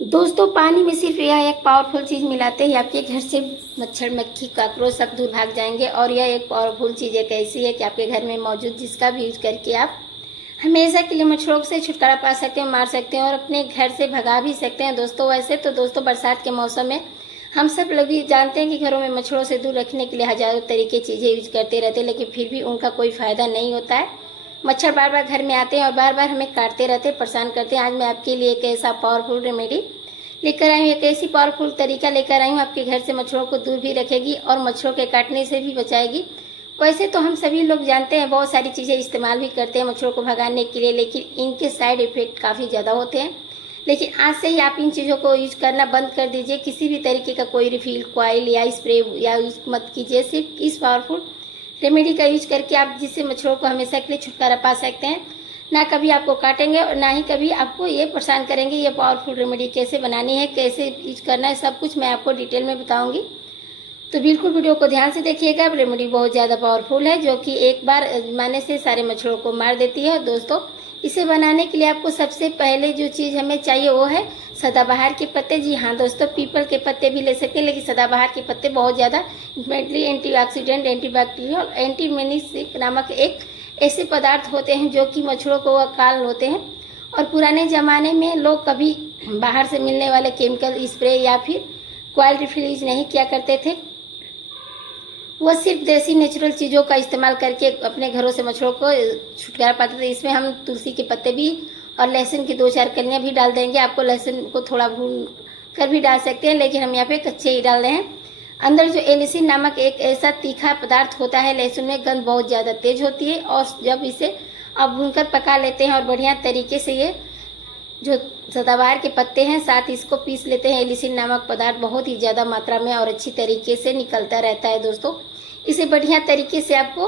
दोस्तों पानी में सिर्फ यह एक पावरफुल चीज मिलाते ही आपके घर से मच्छर मक्खी काकरोच सब दूर भाग जाएंगे। और यह एक पावरफुल चीज एक ऐसी है कि आपके घर में मौजूद जिसका भी यूज करके आप हमेशा के लिए मच्छरों से छुटकारा पा सकते हैं, मार सकते हैं और अपने घर से भगा भी सकते हैं। दोस्तों वैसे तो दोस्तों बरसात के मौसम में हम सब लोग भी जानते हैं कि घरों में मच्छरों से दूर रखने के लिए हजारों तरीके चीजें यूज करते रहते हैं, लेकिन फिर भी उनका कोई फायदा नहीं होता है। मच्छर बार बार घर में आते हैं और बार बार हमें काटते रहते हैं, परेशान करते हैं। आज मैं आपके लिए एक ऐसा पावरफुल रेमेडी लेकर आई हूँ, एक ऐसी पावरफुल तरीका लेकर आई हूँ आपके घर से मच्छरों को दूर भी रखेगी और मच्छरों के काटने से भी बचाएगी। वैसे तो हम सभी लोग जानते हैं बहुत सारी चीजें इस्तेमाल भी करते हैं मच्छरों को भगाने के लिए, लेकिन इनके साइड इफेक्ट काफी ज्यादा होते हैं। लेकिन आज से ही आप इन चीजों को यूज करना बंद कर दीजिए। किसी भी तरीके का कोई रिफिल कॉइल या स्प्रे या यूज मत कीजिए। सिर्फ इस पावरफुल रेमेडी का यूज करके आप जिससे मच्छरों को हमेशा के लिए छुटकारा पा सकते हैं। ना कभी आपको काटेंगे और ना ही कभी आपको ये परेशान करेंगे। ये पावरफुल रेमेडी कैसे बनानी है, कैसे यूज करना है, सब कुछ मैं आपको डिटेल में बताऊंगी, तो बिल्कुल वीडियो को ध्यान से देखिएगा। रेमेडी बहुत ज्यादा पावरफुल है जो कि एक बार आजमाने से सारे मच्छरों को मार देती है। दोस्तों इसे बनाने के लिए आपको सबसे पहले जो चीज हमें चाहिए वो है सदाबहार के पत्ते। जी हाँ दोस्तों, पीपल के पत्ते भी ले सकते हैं, लेकिन सदाबहार के पत्ते बहुत ज्यादा एंटीऑक्सीडेंट, एंटीबैक्टीरियल, एंटीमेनिसिक नामक एक ऐसे पदार्थ होते हैं जो कि मच्छरों को अकाल होते हैं। और पुराने जमाने में लोग कभी बाहर से मिलने वाले केमिकल स्प्रे या फिर कॉइल रिफिल नहीं किया करते थे। वह सिर्फ देसी नेचुरल चीजों का इस्तेमाल करके अपने घरों से मच्छरों को छुटकारा पाते थे। इसमें हम तुलसी के पत्ते भी और लहसुन की 2-4 कलियां भी डाल देंगे। आपको लहसुन को थोड़ा भून कर भी डाल सकते हैं, लेकिन हम यहाँ पे कच्चे ही डाल रहे हैं। अंदर जो एलिसिन नामक एक ऐसा तीखा पदार्थ होता है लहसुन में, गंध बहुत ज्यादा तेज होती है और जब इसे आप भूनकर पका लेते हैं और बढ़िया तरीके से ये जो सदाबहार के पत्ते हैं साथ इसको पीस लेते हैं, एलिसिन नामक पदार्थ बहुत ही ज्यादा मात्रा में और अच्छी तरीके से निकलता रहता है। दोस्तों इसे बढ़िया तरीके से आपको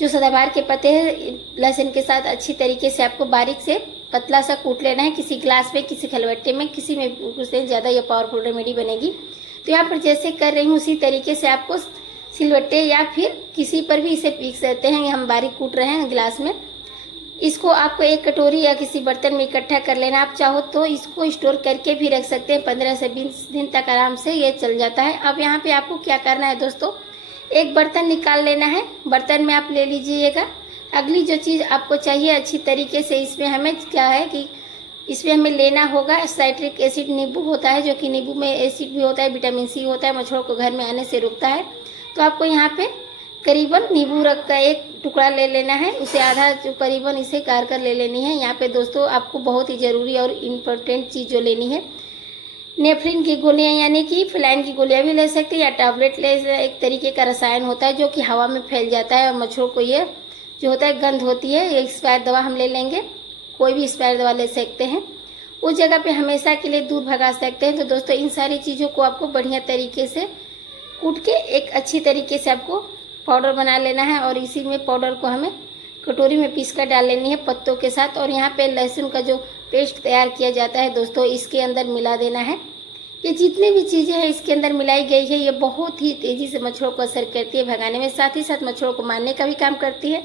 जो सदाबहार के पत्ते हैं लहसुन के साथ अच्छी तरीके से आपको बारीक से पतला सा कूट लेना है। किसी ग्लास में, किसी खलबट्टे में, किसी में उससे ज्यादा ये पावरफुल रेमेडी बनेगी। तो यहाँ पर जैसे कर रही हूँ उसी तरीके से आपको सिलवट्टे या फिर किसी पर भी इसे पीस सकते हैं। हम बारीक कूट रहे हैं गिलास में। इसको आपको एक कटोरी या किसी बर्तन में इकट्ठा कर लेना। आप चाहो तो इसको स्टोर करके भी रख सकते हैं, 15 से 20 दिन तक आराम से ये चल जाता है। अब यहाँ पे आपको क्या करना है दोस्तों, एक बर्तन निकाल लेना है। बर्तन में आप ले लीजिएगा। अगली जो चीज आपको चाहिए अच्छी तरीके से, इसमें हमें क्या है कि इसमें हमें लेना होगा साइट्रिक एसिड। नींबू होता है जो कि नींबू में एसिड भी होता है, विटामिन सी होता है, मच्छरों को घर में आने से रोकता है। तो आपको यहाँ पे करीबन नींबू रख का एक टुकड़ा ले लेना है, उसे आधा जो करीबन इसे कार कर ले लेनी है। यहाँ पे दोस्तों आपको बहुत ही जरूरी और इम्पोर्टेंट चीज जो लेनी है, नेफ्रिन की गोलियां यानी कि फिलाइन की गोलियां भी ले सकते हैं या टैबलेट ले। एक तरीके का रसायन होता है जो कि हवा में फैल जाता है और मच्छरों को ये जो होता है गंध होती है। एक एक्सपायर दवा हम ले लेंगे, कोई भी एक्सपायर दवा ले सकते हैं, उस जगह पे हमेशा के लिए दूर भगा सकते हैं। तो दोस्तों इन सारी चीजों को आपको बढ़िया तरीके से कूट के एक अच्छी तरीके से आपको पाउडर बना लेना है और इसी में पाउडर को हमें कटोरी में पीस कर डाल लेनी है पत्तों के साथ। और यहाँ पे लहसुन का जो पेस्ट तैयार किया जाता है दोस्तों इसके अंदर मिला देना है। ये जितनी भी चीजें हैं इसके अंदर मिलाई गई है, ये बहुत ही तेजी से मच्छरों को असर करती है भगाने में, साथ ही साथ मच्छरों को मारने का भी काम करती है।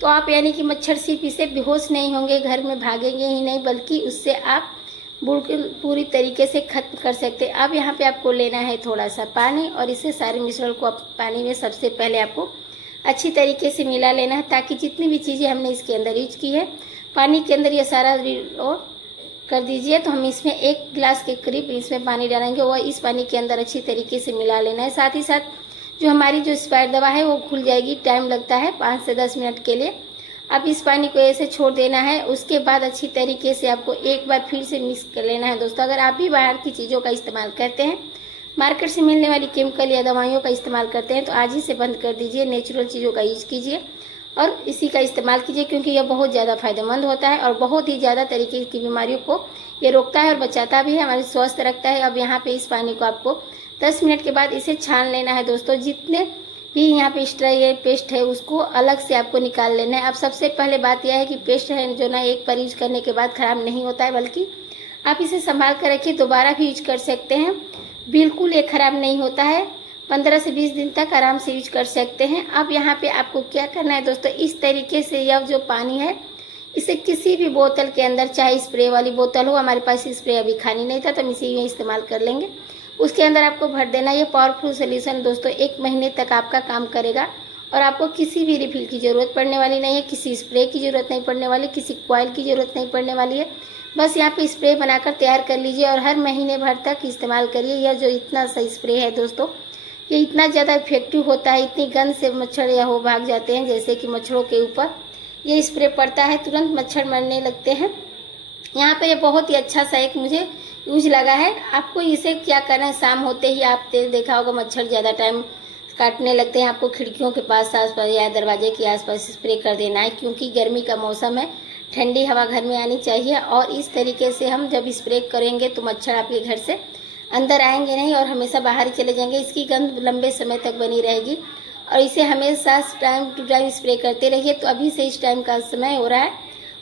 तो आप यानी कि मच्छर सिर्फ इसे बेहोश नहीं होंगे, घर में भागेंगे ही नहीं, बल्कि उससे आप बिल्कुल पूरी तरीके से खत्म कर सकते हैं। अब यहाँ पे आपको लेना है थोड़ा सा पानी और इसे सारे मिश्रण को पानी में सबसे पहले आपको अच्छी तरीके से मिला लेना है, ताकि जितनी भी चीजें हमने इसके अंदर यूज की है पानी के अंदर ये सारा कर दीजिए। तो हम इसमें 1 गिलास के करीब इसमें पानी डालेंगे, वह इस पानी के अंदर अच्छी तरीके से मिला लेना है। साथ ही साथ जो हमारी जो एक्सपायर दवा है वो घुल जाएगी, टाइम लगता है 5 से 10 मिनट के लिए। अब इस पानी को ऐसे छोड़ देना है। उसके बाद अच्छी तरीके से आपको एक बार फिर से मिक्स कर लेना है। दोस्तों अगर आप भी बाहर की चीजों का इस्तेमाल करते हैं, मार्केट से मिलने वाली केमिकल या दवाइयों का इस्तेमाल करते हैं, तो आज ही से बंद कर दीजिए। नेचुरल चीजों का यूज कीजिए और इसी का इस्तेमाल कीजिए, क्योंकि यह बहुत ज्यादा फायदेमंद होता है और बहुत ही ज्यादा तरीके की बीमारियों को ये रोकता है और बचाता भी है, हमारे स्वस्थ रखता है। अब यहाँ पे इस पानी को आपको 10 मिनट के बाद इसे छान लेना है। दोस्तों जितने भी यहाँ पे एक्स्ट्रा ये पेस्ट है उसको अलग से आपको निकाल लेना है। अब सबसे पहले बात यह है कि पेस्ट है जो ना एक बार यूज करने के बाद खराब नहीं होता है, बल्कि आप इसे संभाल कर रखिए, दोबारा भी यूज कर सकते हैं, बिल्कुल ये खराब नहीं होता है। 15 से 20 दिन तक आराम से यूज कर सकते हैं। अब यहाँ पे आपको क्या करना है दोस्तों, इस तरीके से यह जो पानी है इसे किसी भी बोतल के अंदर, चाहे स्प्रे वाली बोतल हो, हमारे पास स्प्रे अभी खानी नहीं था तो हम इसी में इस्तेमाल कर लेंगे, उसके अंदर आपको भर देना। ये पावरफुल सोल्यूशन दोस्तों 1 महीने तक आपका काम करेगा और आपको किसी भी रिफिल की ज़रूरत पड़ने वाली नहीं है, किसी स्प्रे की ज़रूरत नहीं पड़ने वाली, किसी कॉइल की ज़रूरत नहीं पड़ने वाली है। बस यहाँ पे स्प्रे बनाकर तैयार कर लीजिए और हर महीने भर तक इस्तेमाल करिए। यह जो इतना सही स्प्रे है दोस्तों, ये इतना ज़्यादा इफेक्टिव होता है, इतनी गंद से मच्छर या हो भाग जाते हैं। जैसे कि मच्छरों के ऊपर ये स्प्रे पड़ता है, तुरंत मच्छर मरने लगते हैं। यहाँ पे ये बहुत ही अच्छा सा एक मुझे यूज लगा है। आपको इसे क्या करना है, शाम होते ही आप देखा होगा मच्छर ज़्यादा टाइम काटने लगते हैं, आपको खिड़कियों के पास आसपास या दरवाजे के आसपास स्प्रे कर देना है, क्योंकि गर्मी का मौसम है, ठंडी हवा घर में आनी चाहिए। और इस तरीके से हम जब स्प्रे करेंगे तो मच्छर आपके घर से अंदर आएंगे नहीं और हमेशा बाहर ही चले जाएंगे। इसकी गंध लंबे समय तक बनी रहेगी और इसे हमेशा टाइम टू टाइम स्प्रे करते रहिए। तो अभी से इस टाइम का समय हो रहा है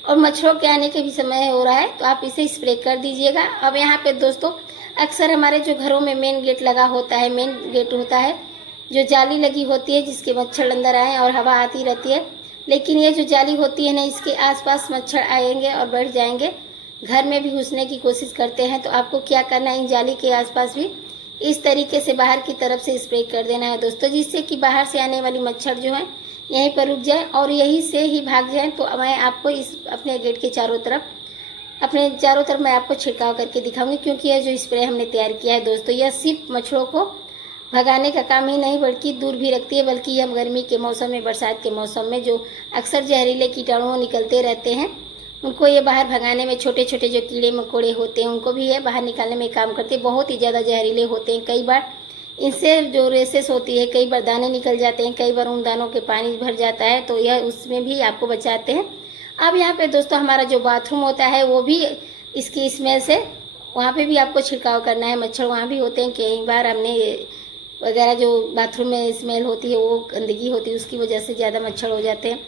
और मच्छरों के आने के भी समय हो रहा है, तो आप इसे स्प्रे कर दीजिएगा। अब यहाँ पे दोस्तों अक्सर हमारे जो घरों में मेन गेट लगा होता है, मेन गेट होता है जो जाली लगी होती है जिसके मच्छर अंदर आए और हवा आती रहती है, लेकिन ये जो जाली होती है ना, इसके आसपास मच्छर आएंगे और बढ़ जाएंगे, घर में भी घुसने की कोशिश करते हैं। तो आपको क्या करना है, इन जाली के आसपास भी इस तरीके से बाहर की तरफ से स्प्रे कर देना है दोस्तों, जिससे कि बाहर से आने वाली मच्छर जो है यहीं पर रुक जाए और यहीं से ही भाग जाए। तो मैं आपको इस अपने गेट के चारों तरफ मैं आपको छिड़काव करके दिखाऊंगी, क्योंकि यह जो स्प्रे हमने तैयार किया है दोस्तों, यह सिर्फ मच्छरों को भगाने का काम ही नहीं बल्कि दूर भी रखती है। बल्कि हम गर्मी के मौसम में, बरसात के मौसम में जो अक्सर जहरीले कीटाणु निकलते रहते हैं, उनको ये बाहर भगाने में, छोटे छोटे जो कीड़े मकोड़े होते हैं उनको भी ये बाहर निकालने में काम करते हैं। बहुत ही ज़्यादा जहरीले होते हैं, कई बार इनसे जो रेसेस होती है, कई बार दाने निकल जाते हैं, कई बार उन दानों के पानी भर जाता है, तो यह उसमें भी आपको बचाते हैं। अब यहाँ पे दोस्तों हमारा जो बाथरूम होता है वो भी इसकी स्मेल से, वहाँ पे भी आपको छिड़काव करना है। मच्छर वहाँ भी होते हैं, कई बार हमने वगैरह जो बाथरूम में स्मेल होती है, वो गंदगी होती है, उसकी वजह से ज़्यादा मच्छर हो जाते हैं।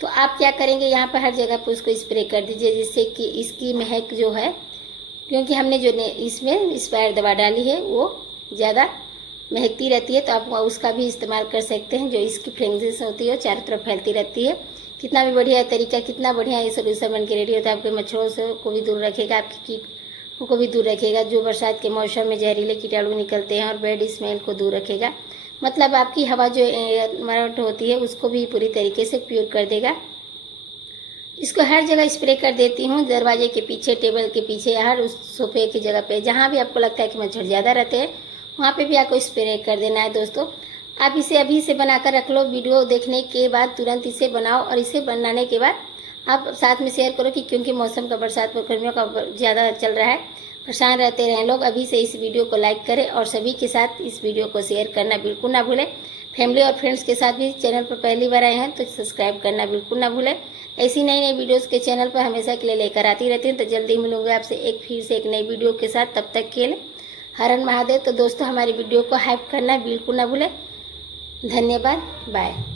तो आप क्या करेंगे, यहाँ पर हर जगह पर उसको स्प्रे कर दीजिए, जिससे कि इसकी महक जो है, क्योंकि हमने जो इसमें एक्सपायर दवा डाली है वो ज़्यादा महकती रहती है, तो आप उसका भी इस्तेमाल कर सकते हैं। जो इसकी फ्रेगनेंस होती है वो चारों तरफ फैलती रहती है। कितना भी बढ़िया तरीका, कितना बढ़िया ये सोल्यूशन बन के रेडी होता है, आपके मच्छरों से को भी दूर रखेगा, आपकी कीट को भी दूर रखेगा, जो बरसात के मौसम में जहरीले कीटाणु निकलते हैं, और बैड स्मेल को दूर रखेगा। मतलब आपकी हवा जो एनवायरनमेंट होती है उसको भी पूरी तरीके से प्योर कर देगा। इसको हर जगह स्प्रे कर देती हूँ, दरवाजे के पीछे, टेबल के पीछे, हर उस सोफे की जगह पे, जहाँ भी आपको लगता है कि मच्छर ज़्यादा रहते हैं वहाँ पे भी आपको स्प्रे कर देना है दोस्तों। आप इसे अभी से बनाकर रख लो, वीडियो देखने के बाद तुरंत इसे बनाओ और इसे बनाने के बाद आप साथ में शेयर करो, कि क्योंकि मौसम का, बरसात में गर्मियों का ज़्यादा चल रहा है, परेशान रहते रहें लोग। अभी से इस वीडियो को लाइक करें और सभी के साथ इस वीडियो को शेयर करना बिल्कुल ना भूलें। फैमिली और फ्रेंड्स के साथ भी चैनल पर पहली बार आए हैं तो सब्सक्राइब करना बिल्कुल ना भूलें। ऐसी नई नई वीडियोस के चैनल पर हमेशा के लिए लेकर आती रहती हूँ। तो जल्दी मिलूंगे आपसे फिर से एक नई वीडियो के साथ। तब तक के लिए हर हर महादेव। तो दोस्तों हमारी वीडियो को हाइप करना बिल्कुल ना भूलें। धन्यवाद, बाय।